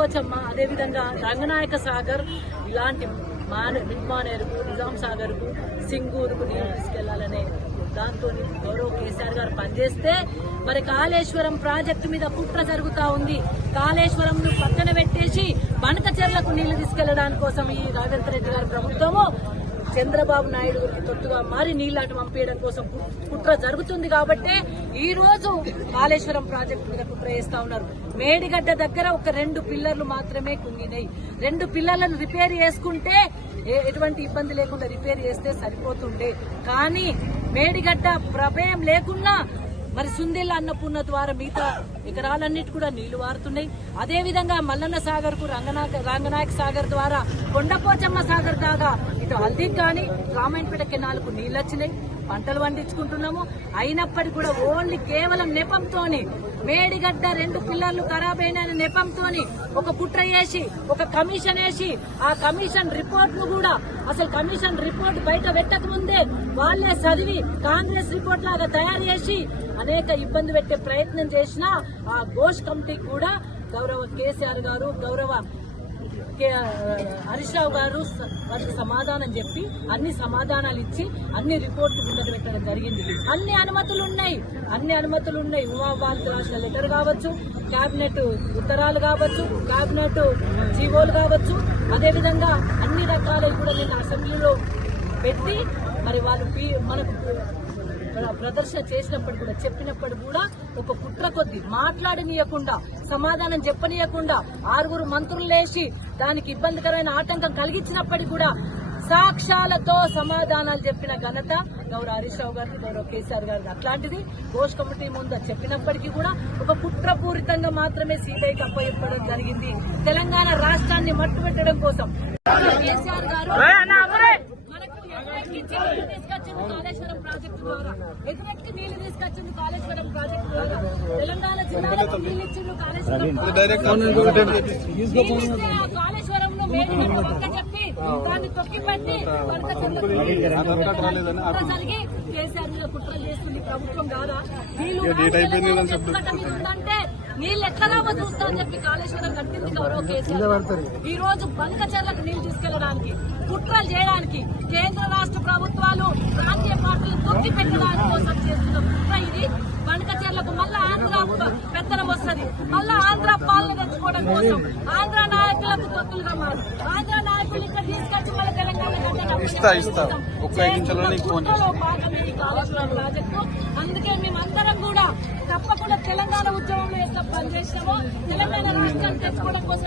కోచమ్మ అదేవిధంగా రంగనాయక సాగర్ ఇలాంటి మాన మిడ్మానేరుకు నిజాం సాగర్కు సింగూరుకు నీళ్ళు తీసుకెళ్ళాలనే దాంతో గౌరవ కేసీఆర్ గారు పనిచేస్తే మరి కాళేశ్వరం ప్రాజెక్టు మీద కుట్ర జరుగుతా ఉంది. కాళేశ్వరం పక్కన పెట్టేసి బనకచెర్లకు నీళ్ళు తీసుకెళ్ళడానికి కోసం ఈ రాజేంద్ర రెడ్డి గారి ప్రభుత్వము చంద్రబాబు నాయుడు తొట్టుగా మారి నీళ్ళను పంపించడం కోసం కుట్ర జరుగుతుంది కాబట్టి ఈ రోజు కాళేశ్వరం ప్రాజెక్టు మీద కుట్ర ఉన్నారు. మేడిగడ్డ దగ్గర ఒక రెండు పిల్లర్లు మాత్రమే కుంగినాయి. రెండు పిల్లర్లను రిపేర్ చేసుకుంటే ఎటువంటి ఇబ్బంది లేకుండా రిపేర్ చేస్తే సరిపోతుండే. కానీ మేడిగడ్డ ప్రమేయం లేకున్నా మరి సుందిల్ అన్నపూర్ణ ద్వారా మిగతా ఎకరాలన్నిటి కూడా నీళ్ళు వారుతున్నాయి. అదే విధంగా మల్లన్న సాగర్కు రంగనాయక రంగనాయక సాగర్ ద్వారా కొండపోచమ్మ సాగర్ దాకా ఇటు హల్దీకి కానీ రామాయణపేట కెనాల్కు నీళ్ళు వచ్చినాయి పంటలు పండించుకుంటున్నాము. అయినప్పటికీ కూడా ఓన్లీ కేవలం నెపంతోని మేడిగడ్డ రెండు పిల్లర్లు ఖరాబ్ అయిన నెపంతోని ఒక కుట్ర వేసి ఒక కమిషన్ వేసి ఆ కమిషన్ రిపోర్ట్ను కూడా అసలు కమిషన్ రిపోర్ట్ బయట పెట్టక ముందే వాళ్ళే చదివి కాంగ్రెస్ రిపోర్ట్ లాగా తయారు చేసి అనేక ఇబ్బంది పెట్టే ప్రయత్నం చేసిన ఆ ఘోష్ కమిటీకి కూడా గౌరవ కేసీఆర్ గారు గౌరవ హరీష్ రావు గారు స- వారికి సమాధానం చెప్పి అన్ని సమాధానాలు ఇచ్చి అన్ని రిపోర్ట్లు కింద పెట్టడం జరిగింది. అన్ని అనుమతులు ఉన్నాయి. అన్ని అనుమతులు ఉన్నాయి. ఉమాబాద్ రాసిన లెటర్ కావచ్చు కేబినెట్ ఉత్తరాలు కావచ్చు కేబినెట్ జీవోలు కావచ్చు. అదేవిధంగా అన్ని రకాలు కూడా నేను అసెంబ్లీలో పెట్టి మరి వాళ్ళు పీ- మనకు ప్రదర్శన చేసినప్పుడు కూడా చెప్పినప్పుడు కూడా ఒక కుట్ర కొద్ది. మాట్లాడనీయకుండా సమాధానం చెప్పనీయకుండా ఆరుగురు మంత్రులు లేచి దానికి ఇబ్బందికరమైన ఆటంకం కలిగించినప్పటికీ కూడా సాక్ష్యాలతో సమాధానాలు చెప్పిన ఘనత గౌరవ హరీష్ రావు గారికి గౌరవ కేసీఆర్ గారికి అట్లాంటిది. ఘోష్ కమిటీ ముందు చెప్పినప్పటికీ కూడా ఒక కుట్రపూరితంగా మాత్రమే సీబీఐకి అప్పచెప్పడం జరిగింది. తెలంగాణ రాష్ట్రాన్ని మట్టుపెట్టడం కోసం. కేసీఆర్ గారు మనకు ఎదురెక్కి నీళ్ళు తీసుకొచ్చింది కాళేశ్వరం ప్రాజెక్టు ద్వారా? ఎదురెక్కి నీళ్ళు తీసుకొచ్చింది కాళేశ్వరం ప్రాజెక్టు ద్వారా? తెలంగాణ జిల్లాలకు నీళ్ళు ఇచ్చిండు కాళేశ్వరం కాళేశ్వరంలో మేడిగడ్డ వంక చెప్పి దాన్ని తొక్కిపట్టి వంక కుట్ర జరిగి కేసీఆర్ మీద చేస్తుంది ప్రభుత్వం కాదా? వీళ్ళు ఉందంటే నీళ్ళు ఎట్లా రావో చూస్తా అని చెప్పి కాళేశ్వరం కట్టింది గౌరవ కేసీఆర్ ఈ రోజు బంకచర్లకు నీళ్ళు తీసుకెళ్ళడానికి కుట్రలు చేయడానికి కేంద్ర రాష్ట్ర ప్రభుత్వాలు ప్రాంతీయ పార్టీలు తొక్కి పెట్టడానికి కోసం చేస్తున్న ఇది బంకచర్లకు మళ్ళా ఆంధ్ర పెత్తనం వస్తుంది. మళ్ళా ఆంధ్ర పాలన తెచ్చుకోవడం కోసం ఆంధ్ర నాయకులకు తొత్తులుగా మారు ఆంధ్ర నాయకులు ఇక్కడ తీసుకొచ్చి మన తెలంగాణ గడ్డకు ఇస్తా, ఇస్తా. ఒక్క ఐదు నిమిషాల్లో నీకు ఫోన్ అందుకే తప్పకుండా తెలంగాణ ఉద్యమంలో ఎట్లా పనిచేసినామో తెలంగాణ రాష్ట్రాన్ని తెచ్చుకోవడం కోసం